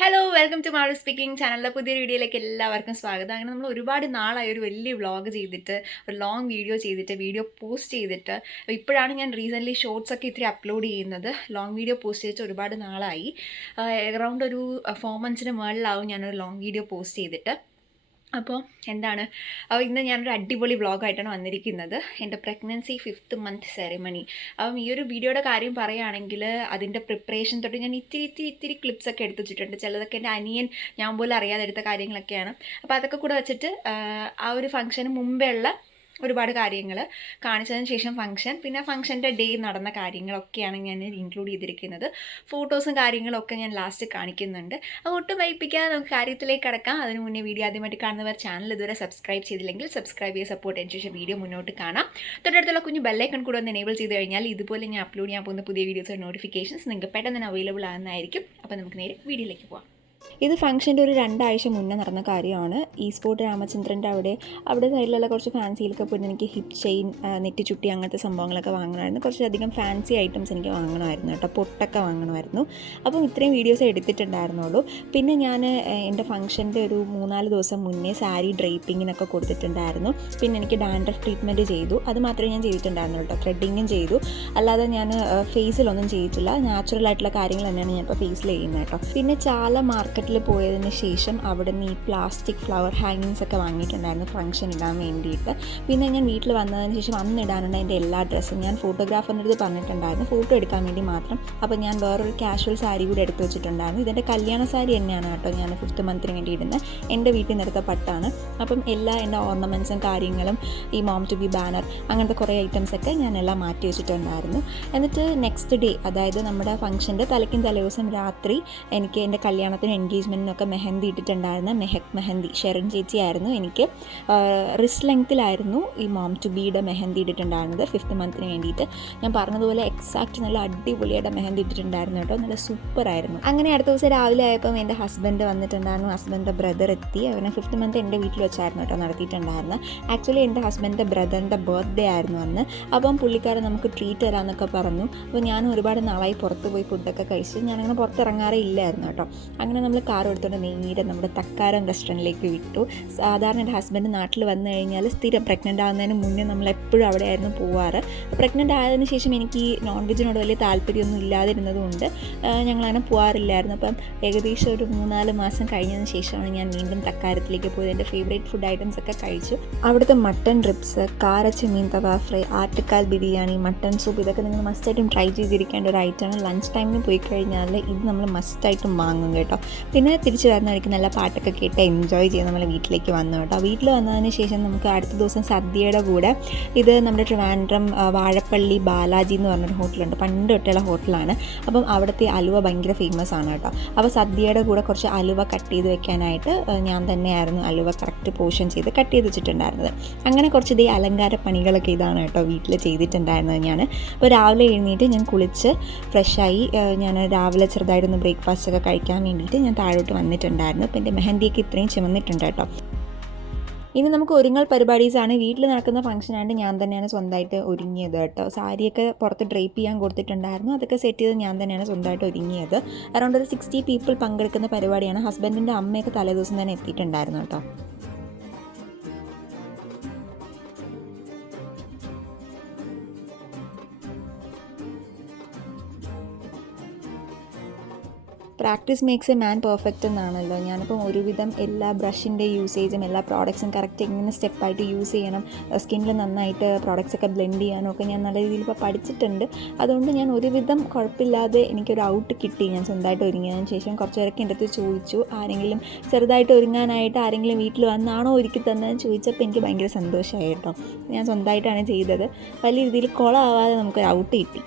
Hello welcome to Malu speaking ചാനലിലെ പുതിയ വീഡിയോയിലേക്ക് എല്ലാവർക്കും സ്വാഗതം. അങ്ങനെ നമ്മൾ ഒരുപാട് നാളായി ഒരു വലിയ വ്ളോഗ് ചെയ്തിട്ട് ഒരു ലോങ് വീഡിയോ ചെയ്തിട്ട് വീഡിയോ പോസ്റ്റ് ചെയ്തിട്ട്. ഇപ്പോഴാണ് ഞാൻ റീസെന്റ്ലി ഷോർട്സ് ഒക്കെ ഇത്തിരി അപ്ലോഡ് ചെയ്യുന്നത്. ലോങ് വീഡിയോ പോസ്റ്റ് ചെയ്തിട്ട് ഒരുപാട് നാളായി. അറൗണ്ട് ഒരു ഫോർ മന്ത്സിന് മുകളിലാവും ഞാനൊരു ലോങ് വീഡിയോ പോസ്റ്റ് ചെയ്തിട്ട്. അപ്പോൾ എന്താണ്? അപ്പോൾ ഇന്ന് ഞാനൊരു അടിപൊളി വ്ളോഗായിട്ടാണ് വന്നിരിക്കുന്നത്. എന്റെ പ്രഗ്നൻസി ഫിഫ്ത്ത് മന്ത് സെറിമണി അപ്പം ഈ ഒരു വീഡിയോയുടെ കാര്യം പറയുകയാണെങ്കിൽ അതിന്റെ പ്രിപ്പറേഷൻ തൊട്ട് ഞാൻ ഇത്തിരി ഇത്തിരി ഇത്തിരി ക്ലിപ്സൊക്കെ എടുത്തു വെച്ചിട്ടുണ്ട്. ചിലതൊക്കെ എന്റെ അനിയൻ ഞാൻ പോലും അറിയാതെ എടുത്ത കാര്യങ്ങളൊക്കെയാണ്. അപ്പോൾ അതൊക്കെ കൂടെ വെച്ചിട്ട് ആ ഒരു ഫംഗ്ഷന് മുമ്പേ ഉള്ള ഒരുപാട് കാര്യങ്ങൾ കാണിച്ചതിന് ശേഷം ഫംഗ്ഷൻ പിന്നെ ഫംഗ്ഷന്റെ ഡേ നടന്ന കാര്യങ്ങളൊക്കെയാണ് ഞാൻ ഇൻക്ലൂഡ് ചെയ്തിരിക്കുന്നത്. ഫോട്ടോസും കാര്യങ്ങളൊക്കെ ഞാൻ ലാസ്റ്റ് കാണിക്കുന്നുണ്ട്. അപ്പോൾ ഒട്ടും വൈപ്പിക്കാതെ നമുക്ക് കാര്യത്തിലേക്ക് കടക്കാം. അതിന് മുന്നേ വീഡിയോ ആദ്യമായിട്ട് കാണുന്നവർ ചാനൽ ഇതുവരെ സബ്സ്ക്രൈബ് ചെയ്തില്ലെങ്കിൽ സബ്സ്ക്രൈബ് ചെയ്ത് സപ്പോർട്ട് അതിന് ശേഷം വീഡിയോ മുന്നോട്ട് കാണാം. തൊട്ടടുത്തുള്ള കുഞ്ഞ് ബെല്ലൈക്കൺ കൂടെ ഒന്ന് എനേബിൾ ചെയ്ത് കഴിഞ്ഞാൽ ഇതുപോലെ ഞാൻ അപ്ലോഡ് ചെയ്യാൻ പോകുന്ന പുതിയ വീഡിയോസ് നോട്ടിഫിക്കേഷൻസ് നിങ്ങൾക്ക് പെട്ടെന്ന് തന്നെ അവൈലബിൾ ആകുന്നതായിരിക്കും അപ്പോൾ നമുക്ക് നേരെ വീഡിയോയിലേക്ക് പോകാം ഇത് ഫംഗ്ഷന്റെ ഒരു രണ്ടാഴ്ച മുന്നേ നടന്ന കാര്യമാണ്. ഈ സ്പോർട്ട് രാമചന്ദ്രന്റെ അവിടെ അവിടെ സൈഡിലുള്ള കുറച്ച് ഫാൻസിയിലൊക്കെ പോയിട്ട് എനിക്ക് ഹിപ്പ് ചെയിൻ നെറ്റി ചുട്ടി അങ്ങനത്തെ സംഭവങ്ങളൊക്കെ വാങ്ങണമായിരുന്നു. കുറച്ചധികം ഫാൻസി ഐറ്റംസ് എനിക്ക് വാങ്ങണമായിരുന്നു കേട്ടോ. പൊട്ടൊക്കെ വാങ്ങണമായിരുന്നു. അപ്പം ഇത്രയും വീഡിയോസ് എടുത്തിട്ടുണ്ടായിരുന്നുള്ളൂ. പിന്നെ ഞാൻ എന്റെ ഫംഗ്ഷന്റെ ഒരു മൂന്നാൽ ദിവസം മുന്നേ സാരി ഡ്രൈപ്പിങ്ങിനൊക്കെ കൊടുത്തിട്ടുണ്ടായിരുന്നു. പിന്നെ എനിക്ക് ഡാൻഡ്രഫ് ട്രീറ്റ്മെന്റ് ചെയ്തു. അത് മാത്രമേ ഞാൻ ചെയ്തിട്ടുണ്ടായിരുന്നുള്ളൂ കേട്ടോ. ത്രെഡിങ്ങും ചെയ്തു. അല്ലാതെ ഞാൻ ഫേസിലൊന്നും ചെയ്തിട്ടില്ല. നാച്ചുറൽ ആയിട്ടുള്ള കാര്യങ്ങൾ തന്നെയാണ് ഞാൻ ഇപ്പോൾ ഫേസിൽ ചെയ്യുന്നത് കേട്ടോ. പിന്നെ ചാല മാർക്കറ്റിൽ പോയതിന് ശേഷം അവിടെ നിന്ന് ഈ പ്ലാസ്റ്റിക് ഫ്ലവർ ഹാങ്ങിങ്സ് ഒക്കെ വാങ്ങിയിട്ടുണ്ടായിരുന്നു ഫംഗ്ഷൻ ഇടാൻ വേണ്ടിയിട്ട്. പിന്നെ ഞാൻ വീട്ടിൽ വന്നതിന് ശേഷം അന്ന് ഇടാനുള്ള എന്റെ എല്ലാ ഡ്രസ്സും ഞാൻ ഫോട്ടോഗ്രാഫറിന്റെ അടുത്ത് പറഞ്ഞിട്ടുണ്ടായിരുന്നു. ഫോട്ടോ എടുക്കാൻ വേണ്ടി മാത്രം. അപ്പോൾ ഞാൻ വേറൊരു കാഷ്വൽ സാരി കൂടി എടുത്തു വെച്ചിട്ടുണ്ടായിരുന്നു. ഇതെന്റെ കല്യാണ സാരി തന്നെയാണ് കേട്ടോ ഞാൻ ഫിഫ്ത്ത് മന്തിന് വേണ്ടി ഇടുന്നത്. എന്റെ വീട്ടിൽ നിന്നെടുത്ത പട്ടാണ്. അപ്പം എല്ലാ എന്റെ ഓർണമെന്റ്സും കാര്യങ്ങളും ഈ മോം ടു ബി ബാനർ അങ്ങനത്തെ കുറേ ഐറ്റംസൊക്കെ ഞാൻ എല്ലാം മാറ്റി വെച്ചിട്ടുണ്ടായിരുന്നു. എന്നിട്ട് നെക്സ്റ്റ് ഡേ അതായത് നമ്മുടെ ഫംഗ്ഷന്റെ തലയ്ക്കും തലേദിവസം രാത്രി എനിക്ക് എന്റെ കല്യാണത്തിന് എൻഗേജ്മെന്റിനൊക്കെ മെഹന്തി ഇട്ടിട്ടുണ്ടായിരുന്ന മെഹക് മെഹന്തി ഷെറിൻ ചേച്ചിയായിരുന്നു എനിക്ക്. റിസ്റ്റ് ലെങ്ത്തിലായിരുന്നു ഈ മോം ടു ബിയുടെ മെഹന്തി ഇട്ടിട്ടുണ്ടായിരുന്നത് ഫിഫ്ത്ത് മന്തിന് വേണ്ടിയിട്ട്. ഞാൻ പറഞ്ഞതുപോലെ എക്സാക്റ്റ് നല്ല അടിപൊളിയുടെ മെഹന്തി ഇട്ടിട്ടുണ്ടായിരുന്നു കേട്ടോ നല്ല സൂപ്പറായിരുന്നു അങ്ങനെ അടുത്ത ദിവസം രാവിലെ ആയപ്പം എന്റെ ഹസ്ബൻഡ് വന്നിട്ടുണ്ടായിരുന്നു ഹസ്ബൻഡിന്റെ ബ്രദർ എത്തി. അവനെ ഫിഫ്ത്ത് മന്ത് എന്റെ വീട്ടിൽ വെച്ചായിരുന്നു കേട്ടോ നടത്തിയിട്ടുണ്ടായിരുന്നത് ആക്ച്വലി എന്റെ ഹസ്ബൻഡിന്റെ ബ്രദറിന്റെ ബർത്ത്ഡേ ആയിരുന്നു അന്ന്. അപ്പം പുള്ളിക്കാരൻ നമുക്ക് ട്രീറ്റ് തരാമെന്നൊക്കെ പറഞ്ഞു. അപ്പോൾ ഞാൻ ഒരുപാട് നാളായി പുറത്ത് പോയി ഫുഡൊക്കെ കഴിച്ച് ഞാനങ്ങനെ പുറത്തിറങ്ങാറേ ഇല്ലായിരുന്നു കേട്ടോ. അങ്ങനെ നമ്മൾ കാർ എടുത്തുകൊണ്ട് നേരെ നമ്മുടെ തക്കാരം റെസ്റ്റോറന്റിലേക്ക് വിട്ടു. സാധാരണ എന്റെ ഹസ്ബൻഡ് നാട്ടിൽ വന്നു കഴിഞ്ഞാൽ സ്ഥിരം പ്രഗ്നന്റ് ആകുന്നതിന് മുന്നേ നമ്മൾ എപ്പോഴും അവിടെ ആയിരുന്നു പോവാറ്. പ്രഗ്നന്റ് ആയതിനു ശേഷം എനിക്ക് നോൺ വെജിനോട് വലിയ താല്പര്യമൊന്നും ഇല്ലാതിരുന്നതുകൊണ്ട് ഞങ്ങളങ്ങനെ പോകാറില്ലായിരുന്നു അപ്പം ഏകദേശം ഒരു മൂന്നാൽ മാസം കഴിഞ്ഞതിന് ശേഷമാണ് ഞാൻ വീണ്ടും തക്കാരത്തിലേക്ക് പോയത്. എന്റെ ഫേവറേറ്റ് ഫുഡ് ഐറ്റംസ് ഒക്കെ കഴിച്ചു. അവിടുത്തെ മട്ടൺ റിപ്സ് കാരച്ചമീൻ തവാ ഫ്രൈ ആറ്റക്കാൽ ബിരിയാണി മട്ടൺ സൂപ്പ് ഇതൊക്കെ നിങ്ങൾ മസ്റ്റായിട്ടും ട്രൈ ചെയ്തിരിക്കേണ്ട ഒരു ഐറ്റമാണ് ലഞ്ച് ടൈമിന് പോയി കഴിഞ്ഞാൽ ഇത് നമ്മൾ മസ്റ്റായിട്ടും വാങ്ങും കേട്ടോ. പിന്നെ തിരിച്ചു വരുന്ന വഴിക്ക് നല്ല പാട്ടൊക്കെ കേട്ട് എൻജോയ് ചെയ്ത് നമ്മൾ വീട്ടിലേക്ക് വന്നു കേട്ടോ. വീട്ടിൽ വന്നതിന് ശേഷം നമുക്ക് അടുത്ത ദിവസം സദ്യയുടെ കൂടെ ഇത് നമ്മുടെ ട്രിവാൻഡ്രം വാഴപ്പള്ളി ബാലാജി എന്ന് പറഞ്ഞൊരു ഹോട്ടലുണ്ട്. പണ്ട് തൊട്ടുള്ള ഹോട്ടലാണ്. അപ്പം അവിടുത്തെ അലുവ ഭയങ്കര ഫേമസ് ആണ് കേട്ടോ. അപ്പോൾ സദ്യയുടെ കൂടെ കുറച്ച് അലുവ കട്ട് ചെയ്ത് വെക്കാനായിട്ട് ഞാൻ തന്നെയായിരുന്നു അലുവ കറക്റ്റ് പോർഷൻ ചെയ്ത് കട്ട് ചെയ്ത് വെച്ചിട്ടുണ്ടായിരുന്നത്. അങ്ങനെ കുറച്ച് ഇതേ അലങ്കാര പണികളൊക്കെ ഇതാണ് കേട്ടോ വീട്ടിൽ ചെയ്തിട്ടുണ്ടായിരുന്നത് ഞാൻ. അപ്പോൾ രാവിലെ എഴുന്നേറ്റ് ഞാൻ കുളിച്ച് ഫ്രഷായി ഞാൻ രാവിലെ ചെറുതായിട്ടൊന്ന് ബ്രേക്ക്ഫാസ്റ്റ് ഒക്കെ കഴിക്കാൻ വേണ്ടിയിട്ട് ഞാൻ താഴോട്ട് വന്നിട്ടുണ്ടായിരുന്നു. അപ്പോൾ എന്റെ മെഹന്തിയൊക്കെ ഇത്രയും ചുമന്നിട്ടുണ്ട് കേട്ടോ. ഇനി നമുക്ക് ഒരുങ്ങൽ പരിപാടീസാണ്. വീട്ടിൽ നടക്കുന്ന ഫംഗ്ഷനായിട്ട് ഞാൻ തന്നെയാണ് സ്വന്തമായിട്ട് ഒരുങ്ങിയത് കേട്ടോ. സാരിയൊക്കെ പുറത്ത് ഡ്രൈപ്പ് ചെയ്യാൻ കൊടുത്തിട്ടുണ്ടായിരുന്നു. അതൊക്കെ സെറ്റ് ചെയ്ത് ഞാൻ തന്നെയാണ് സ്വന്തമായിട്ട് ഒരുങ്ങിയത്. അറൗണ്ട് ഒരു സിക്സ്റ്റി പീപ്പിൾ പങ്കെടുക്കുന്ന പരിപാടിയാണ്. ഹസ്ബൻഡിന്റെ അമ്മയൊക്കെ തലേദിവസം തന്നെ എത്തിയിട്ടുണ്ടായിരുന്നു കേട്ടോ. Practice makes a man perfect എന്നാണല്ലോ. ഞാനിപ്പം ഒരുവിധം എല്ലാ ബ്രഷിന്റെ യൂസേജും എല്ലാ പ്രോഡക്ട്സും കറക്റ്റ് എങ്ങനെ സ്റ്റെപ്പായിട്ട് യൂസ് ചെയ്യണം. സ്കിന്നിൽ നന്നായിട്ട് പ്രോഡക്ട്സ് ഒക്കെ ബ്ലെൻഡ് ചെയ്യാനും ഒക്കെ ഞാൻ നല്ല രീതിയിൽ ഇപ്പോൾ പഠിച്ചിട്ടുണ്ട്. അതുകൊണ്ട് ഞാൻ ഒരുവിധം കുഴപ്പമില്ലാതെ എനിക്കൊരു ഔട്ട് കിട്ടി. ഞാൻ സ്വന്തമായിട്ട് ഒരുങ്ങിയതിന് ശേഷം കുറച്ച് പേരൊക്കെ എന്റെ അടുത്ത് ചോദിച്ചു ആരെങ്കിലും ചെറുതായിട്ട് ഒരുങ്ങാനായിട്ട് ആരെങ്കിലും വീട്ടിൽ വന്നാണോ ഒരുക്കി തന്നതെന്ന് ചോദിച്ചപ്പോൾ എനിക്ക് ഭയങ്കര സന്തോഷമായി കേട്ടോ. ഞാൻ സ്വന്തമായിട്ടാണ് ചെയ്തത്. വലിയ രീതിയിൽ കുളമാവാതെ നമുക്കൊരു ഔട്ട് കിട്ടി.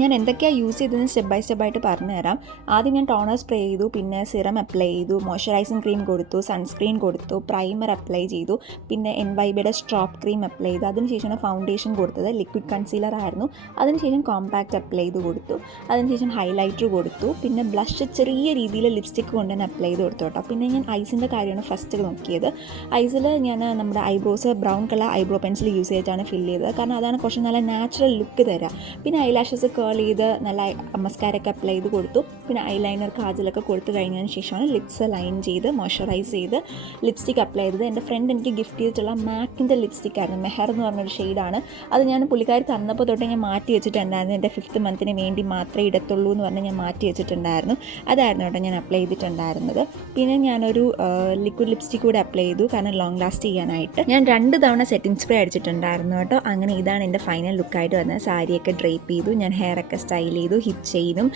ഞാൻ എന്തൊക്കെയാണ് യൂസ് ചെയ്തതെന്ന് സ്റ്റെപ്പ് ബൈ സ്റ്റെപ്പ് ആയിട്ട് പറഞ്ഞുതരാം. ആദ്യം ഞാൻ ടോണർ സ്പ്രേ ചെയ്തു പിന്നെ സിറം അപ്ലൈ ചെയ്തു മോയ്സ്ചറൈസിങ് ക്രീം കൊടുത്തു സൺസ്ക്രീൻ കൊടുത്തു പ്രൈമർ അപ്ലൈ ചെയ്തു പിന്നെ എൻ വൈ ബിയുടെ സ്ട്രോപ്പ് ക്രീം അപ്ലൈ ചെയ്തു. അതിനുശേഷമാണ് ഫൗണ്ടേഷൻ കൊടുത്തത്. ലിക്വിഡ് കൺസീലർ ആയിരുന്നു. അതിനുശേഷം കോമ്പാക്റ്റ് അപ്ലൈ ചെയ്ത് കൊടുത്തു. അതിനുശേഷം ഹൈലൈറ്റർ കൊടുത്തു. പിന്നെ ബ്ലഷ് ചെറിയ രീതിയിൽ ലിപ്സ്റ്റിക്ക് കൊണ്ട് തന്നെ അപ്ലൈ ചെയ്ത് കൊടുത്തു കേട്ടോ. പിന്നെ ഞാൻ ഐസിന്റെ കാര്യമാണ് ഫസ്റ്റ് നോക്കിയത്. ഐസിൽ ഞാൻ നമ്മുടെ eyebrows brown colour eyebrow pencil use ചെയ്തിട്ടാണ് ഫില്ല് ചെയ്തത്. കാരണം അതാണ് കുറച്ച് നല്ല നാച്ചുറൽ ലുക്ക് തരാം. പിന്നെ ഐലാഷസ് കേൾ ചെയ്ത് നല്ല മസ്കാരൊക്കെ അപ്ലൈ ചെയ്ത് കൊടുത്തു. പിന്നെ ഐലൈനർ കാജലൊക്കെ കൊടുത്തു കഴിഞ്ഞതിന് ശേഷമാണ് ലിപ്സ് ലൈൻ ചെയ്ത് മോയ്സ്ചറൈസ് ചെയ്ത് ലിപ്സ്റ്റിക് അപ്ലൈ ചെയ്തത്. എന്റെ ഫ്രണ്ട് എനിക്ക് ഗിഫ്റ്റ് ചെയ്തിട്ടുള്ള മാക്കിന്റെ ലിപ്സ്റ്റിക് ആയിരുന്നു. മെഹർ എന്ന് പറഞ്ഞൊരു ഷെയ്ഡാണ് അത് ഞാൻ പുള്ളിക്കാരി തന്നപ്പോൾ തൊട്ട് ഞാൻ മാറ്റി വെച്ചിട്ടുണ്ടായിരുന്നു. എന്റെ ഫിഫ്ത്ത് മന്തിന് വേണ്ടി മാത്രമേ ഇടത്തുള്ളൂ എന്ന് പറഞ്ഞ് ഞാൻ മാറ്റി വെച്ചിട്ടുണ്ടായിരുന്നു. അതായിരുന്നു കേട്ടോ ഞാൻ അപ്ലൈ ചെയ്തിട്ടുണ്ടായിരുന്നത്. പിന്നെ ഞാനൊരു ലിക്വിഡ് ലിപ്സ്റ്റിക് കൂടെ അപ്ലൈ ചെയ്തു. കാരണം ലോങ് ലാസ്റ്റ് ചെയ്യാനായിട്ട്. ഞാൻ രണ്ട് തവണ സെറ്റിംഗ് സ്പ്രേ അടിച്ചിട്ടുണ്ടായിരുന്നു കേട്ടോ. അങ്ങനെ ഇതാണ് എന്റെ ഫൈനൽ ലുക്കായിട്ട് വന്നത്. സാരിയൊക്കെ ഡ്രേപ്പ് ചെയ്തു. ഞാൻ ഹെയർ ഒക്കെ സ്റ്റൈൽ ചെയ്തു ഹിപ്പ് ചെയിനും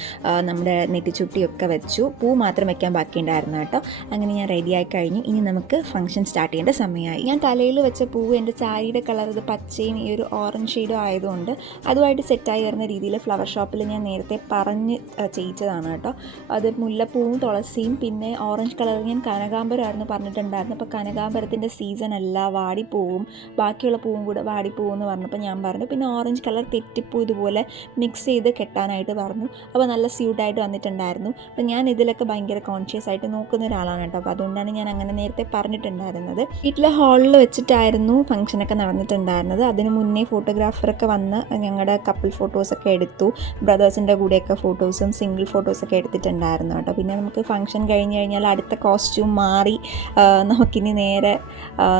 നമ്മുടെ നെറ്റിച്ചുട്ടിയൊക്കെ വെച്ചു. പൂ മാത്രം വെക്കാൻ ബാക്കിയുണ്ടായിരുന്നു കേട്ടോ. അങ്ങനെ ഞാൻ റെഡിയായി കഴിഞ്ഞു. ഇനി നമുക്ക് ഫംഗ്ഷൻ സ്റ്റാർട്ട് ചെയ്യേണ്ട സമയമായി. ഞാൻ തലയിൽ വെച്ച പൂവ് എന്റെ സാരിയുടെ കളർ ഇത് പച്ചയും ഈ ഒരു ഓറഞ്ച് ഷെയ്ഡും ആയതുകൊണ്ട് അതുമായിട്ട് സെറ്റായി വരുന്ന രീതിയിൽ ഫ്ലവർ ഷോപ്പിൽ ഞാൻ നേരത്തെ പറഞ്ഞ് ചെയ്യിച്ചതാണ് കേട്ടോ. അത് മുല്ലപ്പൂവും തുളസിയും പിന്നെ ഓറഞ്ച് കളർ ഞാൻ കനകാമ്പരമായിരുന്നു പറഞ്ഞിട്ടുണ്ടായിരുന്നു അപ്പോൾ കനകാമ്പരത്തിന്റെ സീസൺ അല്ല വാടിപ്പൂവും. ബാക്കിയുള്ള പൂവും കൂടെ വാടിപ്പോവും എന്ന് പറഞ്ഞപ്പോൾ ഞാൻ പറഞ്ഞു. പിന്നെ ഓറഞ്ച് കളർ തെറ്റിപ്പൂ ഇതുപോലെ മിക്സ് ചെയ്ത് കെട്ടാനായിട്ട് പറഞ്ഞു. അപ്പോൾ നല്ല സ്യൂട്ടായിട്ട് വന്നിട്ടുണ്ടായിരുന്നു. അപ്പോൾ ഞാൻ ഇതിലൊക്കെ ഭയങ്കര കോൺഷ്യസ് ആയിട്ട് നോക്കുന്ന ഒരാളാണ് കേട്ടോ. അപ്പോൾ അതുകൊണ്ടാണ് ഞാൻ അങ്ങനെ നേരത്തെ പറഞ്ഞിട്ടുണ്ടായിരുന്നത്. വീട്ടിലെ ഹാളിൽ വെച്ചിട്ടായിരുന്നു ഫംഗ്ഷനൊക്കെ നടന്നിട്ടുണ്ടായിരുന്നത്. അതിന് മുന്നേ ഫോട്ടോഗ്രാഫറൊക്കെ വന്ന് ഞങ്ങളുടെ കപ്പിൾ ഫോട്ടോസൊക്കെ എടുത്തു. ബ്രദേഴ്സിന്റെ കൂടെയൊക്കെ ഫോട്ടോസും സിംഗിൾ ഫോട്ടോസൊക്കെ എടുത്തിട്ടുണ്ടായിരുന്നു കേട്ടോ. പിന്നെ നമുക്ക് ഫംഗ്ഷൻ കഴിഞ്ഞ് കഴിഞ്ഞാൽ അടുത്ത കോസ്റ്റ്യൂം മാറി. നമുക്കിനി നേരെ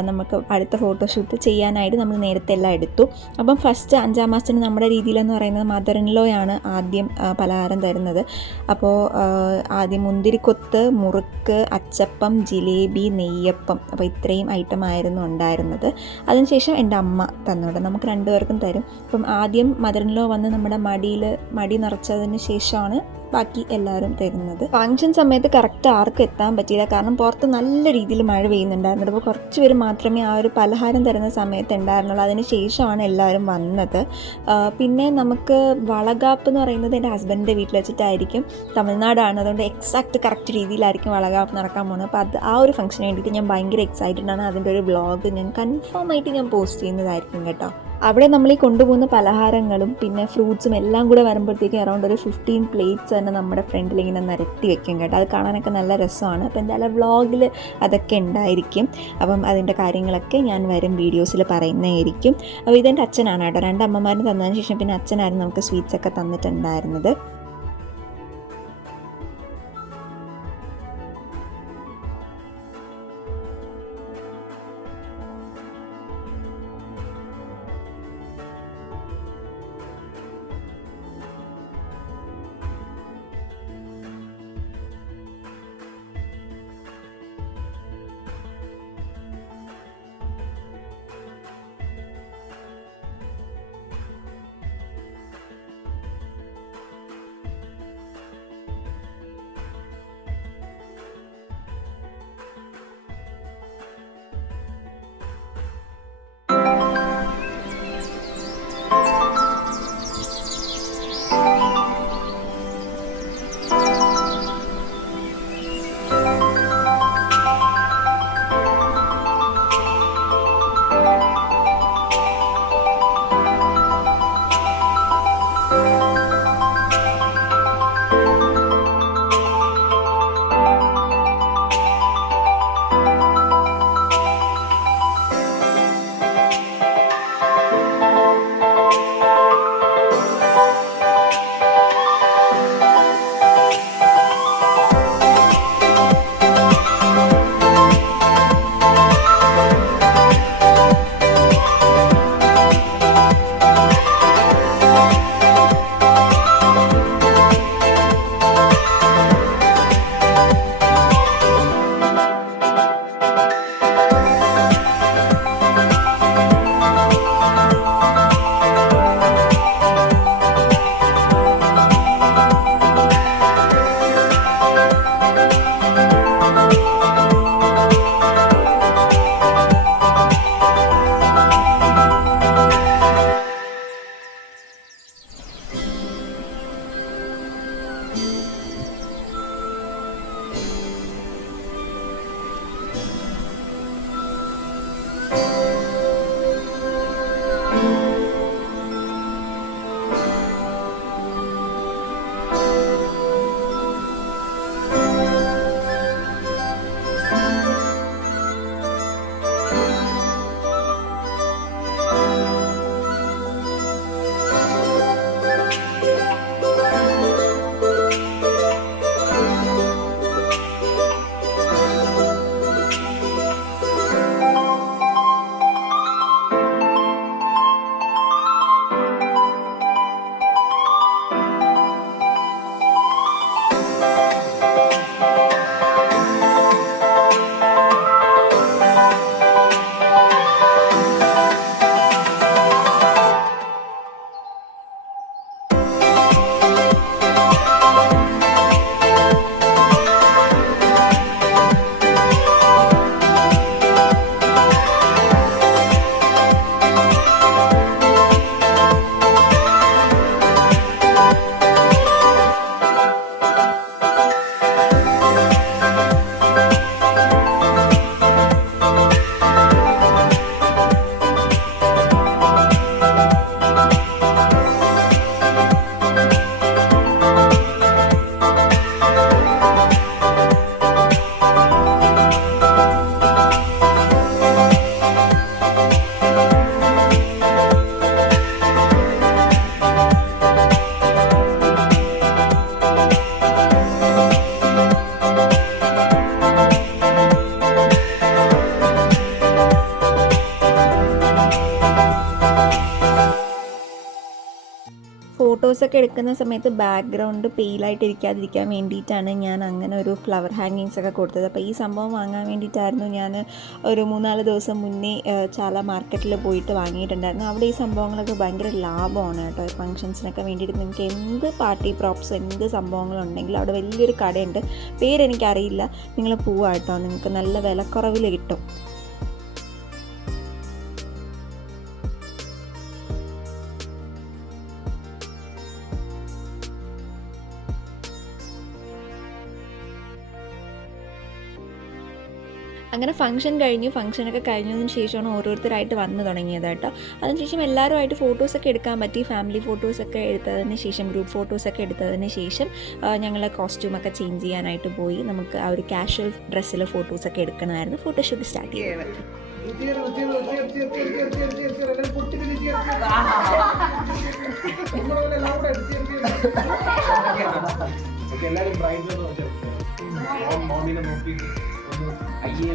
നമുക്ക് അടുത്ത ഫോട്ടോഷൂട്ട് ചെയ്യാനായിട്ട് നമ്മൾ നേരത്തെ എല്ലാം എടുത്തു. അപ്പം ഫസ്റ്റ് അഞ്ചാം മാസത്തിന് നമ്മുടെ രീതിയിലെന്ന് പറയുന്നത് മദർ ഇൻ ലോയാണ് ആദ്യം പലഹാരം തരുന്നത്. അപ്പോൾ ആദ്യം മുന്തിരിക്കൊത്ത് മുറുക്ക് അച്ചപ്പം ജിലേബി നെയ്യപ്പം അപ്പോൾ ഇത്രയും ഐറ്റം ആയിരുന്നു ഉണ്ടായിരുന്നത്. അതിനുശേഷം എന്റെ അമ്മ തന്നോട്ടെ നമുക്ക് രണ്ടുപേർക്കും തരും. അപ്പം ആദ്യം മദർ ഇൻ ലോ വന്ന് നമ്മുടെ മടിയിൽ മടി നിറച്ചതിന് ശേഷമാണ് ബാക്കി എല്ലാവരും തരുന്നത്. ഫംഗ്ഷൻ സമയത്ത് കറക്റ്റ് ആർക്കും എത്താൻ പറ്റിയില്ല. കാരണം പുറത്ത് നല്ല രീതിയിൽ മഴ പെയ്യുന്നുണ്ടായിരുന്നു. അപ്പോൾ കുറച്ച് പേര് മാത്രമേ ആ ഒരു പലഹാരം തരുന്ന സമയത്ത് ഉണ്ടായിരുന്നുള്ളൂ. അതിന് ശേഷമാണ് എല്ലാവരും വന്നത്. പിന്നെ നമുക്ക് വളകാപ്പ് എന്ന് പറയുന്നത് എന്റെ ഹസ്ബൻഡിന്റെ വീട്ടിൽ വെച്ചിട്ടായിരിക്കും. തമിഴ്നാടാണ്. അതുകൊണ്ട് എക്സാക്റ്റ് കറക്റ്റ് രീതിയിലായിരിക്കും വളകാപ്പ് നടക്കാൻ പോകുന്നത്. അപ്പോൾ അത് ആ ഒരു ഫംഗ്ഷന് വേണ്ടിയിട്ട് ഞാൻ ഭയങ്കര എക്സൈറ്റഡ് ആണ്. അതിന്റെ ഒരു ബ്ലോഗ് ഞാൻ കൺഫേം ആയിട്ട് ഞാൻ പോസ്റ്റ് ചെയ്യുന്നതായിരിക്കും കേട്ടോ. അവിടെ നമ്മൾ ഈ കൊണ്ടുപോകുന്ന പലഹാരങ്ങളും പിന്നെ ഫ്രൂട്ട്സും എല്ലാം കൂടെ വരുമ്പോഴത്തേക്കും അറൗണ്ട് ഒരു ഫിഫ്റ്റീൻ പ്ലേറ്റ്സ് തന്നെ നമ്മുടെ ഫ്രണ്ടിൽ ഇങ്ങനെ നിരത്തി വെക്കും കേട്ടോ. അത് കാണാനൊക്കെ നല്ല രസമാണ്. അപ്പോൾ എന്തായാലും വ്ളോഗിൽ അതൊക്കെ ഉണ്ടായിരിക്കും. അപ്പം അതിന്റെ കാര്യങ്ങളൊക്കെ ഞാൻ വരും വീഡിയോസിൽ പറയുന്നതായിരിക്കും. അപ്പോൾ ഇതെന്റെ അച്ഛനാണ് കേട്ടോ. രണ്ട് അമ്മമാരും തന്നതിന് ശേഷം പിന്നെ അച്ഛനായിരുന്നു നമുക്ക് സ്വീറ്റ്സ് ഒക്കെ തന്നിട്ടുണ്ടായിരുന്നത്. ഫോട്ടോസൊക്കെ എടുക്കുന്ന സമയത്ത് ബാക്ക്ഗ്രൗണ്ട് പെയിലായിട്ട് ഇരിക്കാതിരിക്കാൻ വേണ്ടിയിട്ടാണ് ഞാൻ അങ്ങനെ ഒരു ഫ്ലവർ ഹാങ്ങിങ്സ് ഒക്കെ കൊടുത്തത്. അപ്പോൾ ഈ സംഭവം വാങ്ങാൻ വേണ്ടിയിട്ടായിരുന്നു ഞാൻ ഒരു മൂന്നാൽ ദിവസം മുന്നേ ചാല മാർക്കറ്റിൽ പോയിട്ട് വാങ്ങിയിട്ടുണ്ടായിരുന്നു. അവിടെ ഈ സംഭവങ്ങളൊക്കെ ഭയങ്കര ലാഭമാണ് കേട്ടോ. ഫംഗ്ഷൻസിനൊക്കെ വേണ്ടിയിട്ട് നിങ്ങൾക്ക് എന്ത് പാർട്ടി പ്രോപ്സ് എന്ത് സംഭവങ്ങളുണ്ടെങ്കിലും അവിടെ വലിയൊരു കടയുണ്ട്. പേരെനിക്കറിയില്ല. നിങ്ങൾ പോവാട്ടോ നിങ്ങൾക്ക് നല്ല വിലക്കുറവിൽ കിട്ടും. അങ്ങനെ ഫംഗ്ഷൻ കഴിഞ്ഞു ഫംഗ്ഷനൊക്കെ കഴിഞ്ഞതിന് ശേഷമാണ് ഓരോരുത്തരായിട്ട് വന്നു തുടങ്ങിയത് കേട്ടോ. അതിനുശേഷം എല്ലാവരുമായിട്ട് ഫോട്ടോസൊക്കെ എടുക്കാൻ പറ്റി. ഫാമിലി ഫോട്ടോസൊക്കെ എടുത്തതിന് ശേഷം ഗ്രൂപ്പ് ഫോട്ടോസൊക്കെ എടുത്തതിന് ശേഷം ഞങ്ങൾ കോസ്റ്റ്യൂമൊക്കെ ചേഞ്ച് ചെയ്യാനായിട്ട് പോയി. നമുക്ക് ആ ഒരു കാഷ്വൽ ഡ്രസ്സിൽ ഫോട്ടോസൊക്കെ എടുക്കണമായിരുന്നു. ഫോട്ടോഷൂട്ട് സ്റ്റാർട്ട് ചെയ്തത് മോമിനെ നോക്കിയിട്ട്. ഒന്ന് അയ്യേ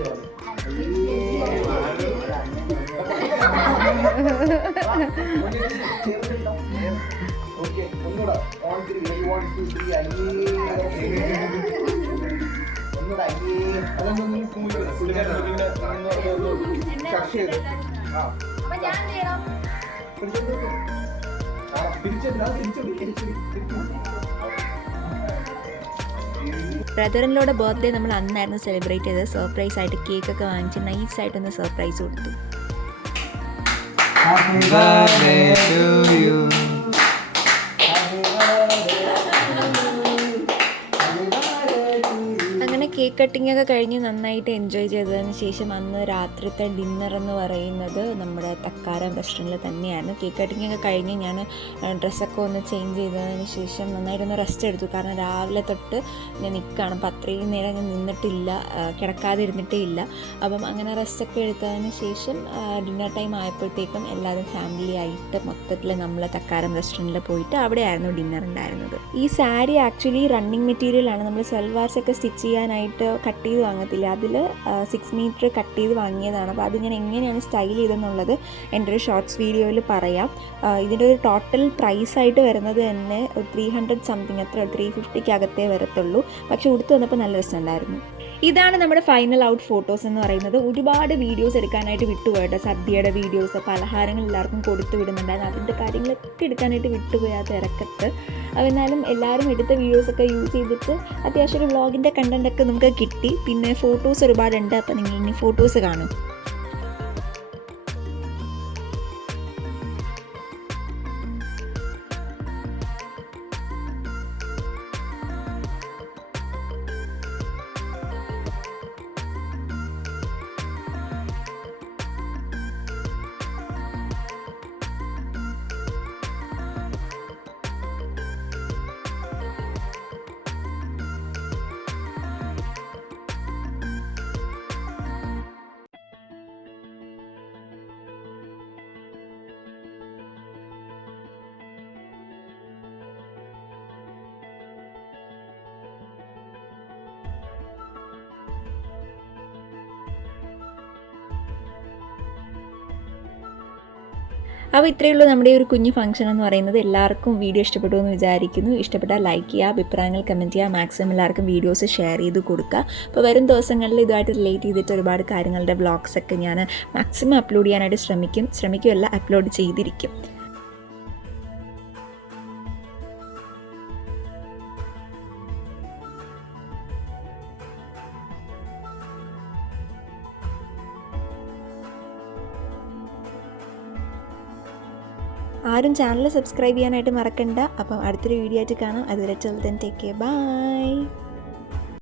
ഒന്നൂടെ. On three. Ready? One, two, three. അയ്യേ. ഒന്നൂടെ അയ്യേ. അതൊന്നും നീ ബ്രദറിന്റെ ബർത്ത്ഡേ നമ്മൾ അന്നായിരുന്നു സെലിബ്രേറ്റ് ചെയ്തത്. സർപ്രൈസ് ആയിട്ട് കേക്ക് ഒക്കെ വാങ്ങിച്ച് നൈസ് ആയിട്ടൊന്ന് സർപ്രൈസ് കൊടുത്തു. കേക്ക് കട്ടിംഗ് ഒക്കെ കഴിഞ്ഞ് നന്നായിട്ട് എൻജോയ് ചെയ്തതിന് ശേഷം അന്ന് രാത്രിത്തെ ഡിന്നർ എന്ന് പറയുന്നത് നമ്മുടെ തക്കാരം റെസ്റ്റോറന്റിൽ തന്നെയായിരുന്നു കേക്ക് കട്ടിംഗ് ഒക്കെ കഴിഞ്ഞ് ഞാൻ ഡ്രസ്സൊക്കെ ഒന്ന് ചേഞ്ച് ചെയ്തതിന് ശേഷം നന്നായിട്ടൊന്ന് റെസ്റ്റ് എടുത്തു. കാരണം രാവിലെ തൊട്ട് ഞാൻ നിൽക്കുകയാണ് അപ്പം അത്രയും നേരം ഞാൻ നിന്നിട്ടില്ല. കിടക്കാതെ ഇരുന്നിട്ടേ ഇല്ല. അപ്പം അങ്ങനെ റെസ്റ്റൊക്കെ എടുത്തതിന് ശേഷം ഡിന്നർ ടൈം ആയപ്പോഴത്തേക്കും എല്ലാവരും ഫാമിലി ആയിട്ട് മൊത്തത്തിൽ നമ്മൾ തക്കാരം റെസ്റ്റോറന്റിൽ പോയിട്ട് അവിടെയായിരുന്നു ഡിന്നർ ഉണ്ടായിരുന്നത്. ഈ സാരി ആക്ച്വലി റണ്ണിങ് മെറ്റീരിയൽ ആണ്. നമ്മൾ സൽവാർസ് ഒക്കെ സ്റ്റിച്ച് ചെയ്യാനായിട്ട് കട്ട് ചെയ്ത് വാങ്ങത്തില്ല. അതിൽ സിക്സ് മീറ്റർ കട്ട് ചെയ്ത് വാങ്ങിയതാണ്. അപ്പോൾ അത് ഞാൻ എങ്ങനെയാണ് സ്റ്റൈൽ ചെയ്തെന്നുള്ളത് എന്റെ ഒരു ഷോർട്സ് വീഡിയോയിൽ പറയാം. ഇതിന്റെ ഒരു ടോട്ടൽ പ്രൈസ് ആയിട്ട് വരുന്നത് തന്നെ ത്രീ ഹൺഡ്രഡ് സംതിങ് അത്ര ത്രീ ഫിഫ്റ്റിക്ക് അകത്തേ വരത്തുള്ളൂ. പക്ഷെ ഉടുത്ത് വന്നപ്പോൾ നല്ല രസമുണ്ടായിരുന്നു. ഇതാണ് നമ്മുടെ ഫൈനൽ ഔട്ട് ഫോട്ടോസ് എന്ന് പറയുന്നത്. ഒരുപാട് വീഡിയോസ് എടുക്കാനായിട്ട് വിട്ടുപോയിട്ട് സദ്യയുടെ വീഡിയോസ് പലഹാരങ്ങൾ എല്ലാവർക്കും കൊടുത്തു വിടുന്നുണ്ടായിരുന്നു. അതിന്റെ കാര്യങ്ങളൊക്കെ എടുക്കാനായിട്ട് വിട്ടുപോയി ആ തിരക്കത്ത്. എന്നാലും എല്ലാവരും എടുത്ത വീഡിയോസൊക്കെ യൂസ് ചെയ്തിട്ട് അത്യാവശ്യം ഒരു വ്ളോഗിന്റെ കണ്ടന്റൊക്കെ നമുക്ക് കിട്ടി. പിന്നെ ഫോട്ടോസ് ഒരുപാടുണ്ട്. അപ്പോൾ നിങ്ങൾ ഇനി ഫോട്ടോസ് കാണും. അപ്പോൾ ഇത്രയേ ഉള്ളൂ നമ്മുടെ ഒരു കുഞ്ഞു ഫംഗ്ഷൻ എന്ന് പറയുന്നത്. എല്ലാവർക്കും വീഡിയോ ഇഷ്ടപ്പെട്ടു എന്ന് വിചാരിക്കുന്നു. ഇഷ്ടപ്പെട്ടാൽ ലൈക്ക് ചെയ്യുക അഭിപ്രായങ്ങൾ കമന്റ് ചെയ്യുക മാക്സിമം എല്ലാവർക്കും വീഡിയോസ് ഷെയർ ചെയ്ത് കൊടുക്കുക. അപ്പോൾ വരും ദിവസങ്ങളിൽ ഇതുമായിട്ട് റിലേറ്റ് ചെയ്തിട്ട് ഒരുപാട് കാര്യങ്ങളുടെ വ്ളോഗ്സൊക്കെ ഞാൻ മാക്സിമം അപ്ലോഡ് ചെയ്യാനായിട്ട് ശ്രമിക്കും. ശ്രമിക്കുമല്ല അപ്ലോഡ് ചെയ്തിരിക്കും. ആരും ചാനൽ സബ്സ്ക്രൈബ് ചെയ്യാനായിട്ട് മറക്കണ്ട. അപ്പം അടുത്തൊരു വീഡിയോ ആയിട്ട് കാണാം. അതുവരെ ചെറുതൻ ടേക്ക് കെയർ ബൈ